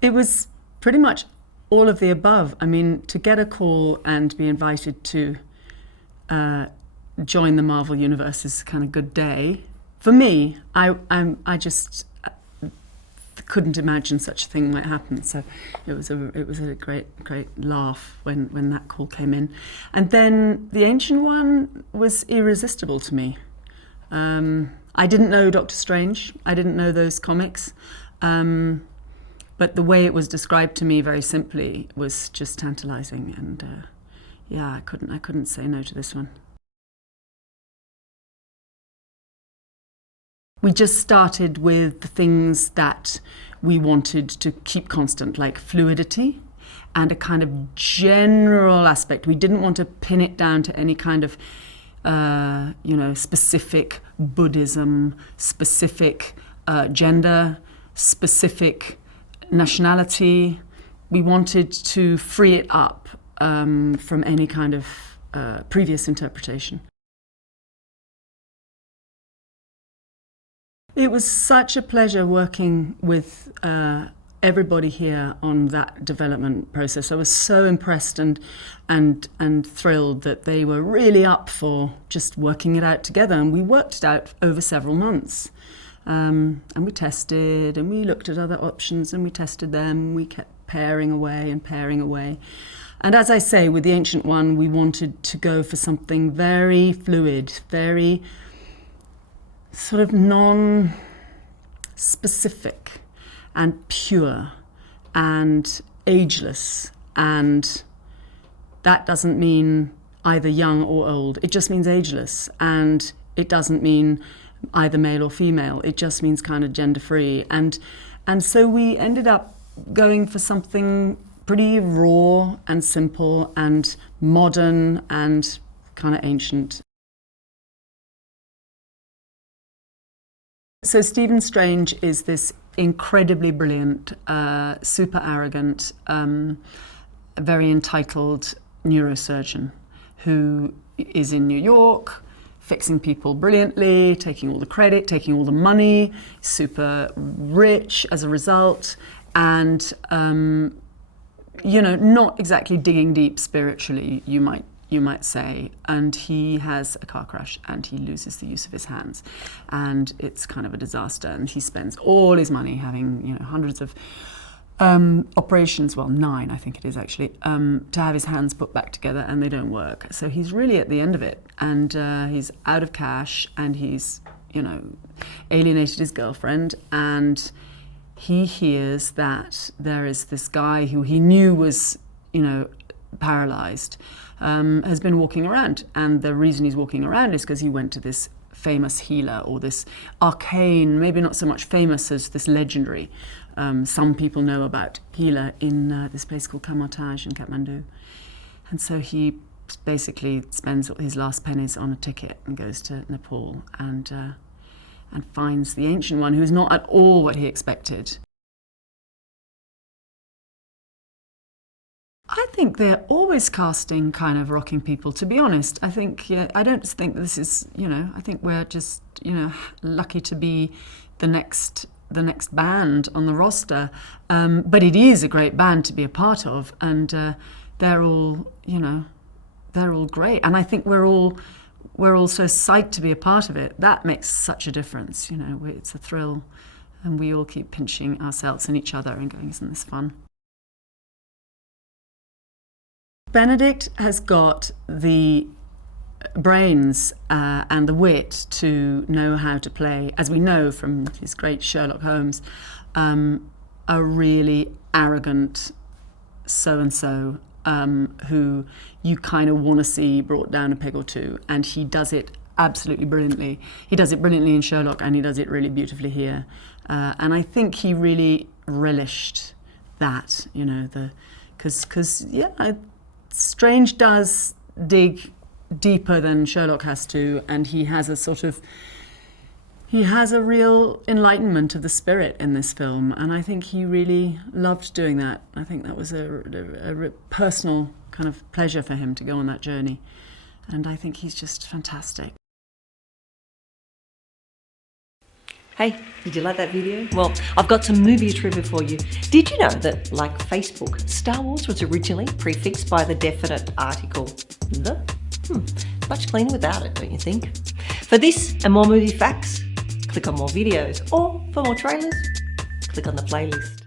It was pretty much all of the above. I mean, to get a call and be invited to join the Marvel universe is a kind of good day. For me, I just couldn't imagine such a thing might happen. So it was a great laugh when that call came in. And then the Ancient One was irresistible to me. I didn't know Doctor Strange. I didn't know those comics. But the way it was described to me very simply was just tantalizing. And yeah, I couldn't say no to this one. We just started with the things that we wanted to keep constant, like fluidity and a kind of general aspect. We didn't want to pin it down to any kind of, specific Buddhism, specific gender, specific nationality. We wanted to free it up from any kind of previous interpretation. It was such a pleasure working with everybody here on that development process. I was so impressed and thrilled that they were really up for just working it out together. And we worked it out over several months. And we tested and we looked at other options and we tested them. We kept pairing away and pairing away. And as I say, with the Ancient One, we wanted to go for something very fluid, very sort of non-specific and pure and ageless. And that doesn't mean either young or old. It just means ageless. And it doesn't mean either male or female. It just means kind of gender-free. And so we ended up going for something pretty raw and simple and modern and kind of ancient. So Stephen Strange is this incredibly brilliant, super arrogant, very entitled neurosurgeon who is in New York, fixing people brilliantly, taking all the credit, taking all the money, super rich as a result, and not exactly digging deep spiritually, you might say. And he has a car crash and he loses the use of his hands, and it's kind of a disaster. And he spends all his money having hundreds of operations, well 9 I think it is actually, to have his hands put back together, and they don't work. So he's really at the end of it, and he's out of cash, and he's alienated his girlfriend, and he hears that there is this guy who he knew was paralyzed, has been walking around. And the reason he's walking around is because he went to this famous healer, or this arcane, maybe not so much famous as this legendary. Some people know about healer in this place called Kamartaj in Kathmandu. And so he basically spends his last pennies on a ticket and goes to Nepal and finds the Ancient One, who's not at all what he expected. I think they're always casting kind of rocking people, to be honest. I think, I don't think this is, I think we're just, lucky to be the next band on the roster. But it is a great band to be a part of, and they're all great. And I think we're all so psyched to be a part of it. That makes such a difference, it's a thrill. And we all keep pinching ourselves and each other and going, isn't this fun? Benedict has got the brains and the wit to know how to play, as we know from his great Sherlock Holmes, a really arrogant so-and-so who you kind of want to see brought down a peg or two, and he does it absolutely brilliantly. He does it brilliantly in Sherlock, and he does it really beautifully here. And I think he really relished that, because Strange does dig deeper than Sherlock has to, and he has a real enlightenment of the spirit in this film, and I think he really loved doing that. I think that was a personal kind of pleasure for him to go on that journey, and I think he's just fantastic. Hey, did you like that video? Well, I've got some movie trivia for you. Did you know that, like Facebook, Star Wars was originally prefixed by the definite article the? Much cleaner without it, don't you think? For this and more movie facts, click on more videos, or for more trailers, click on the playlist.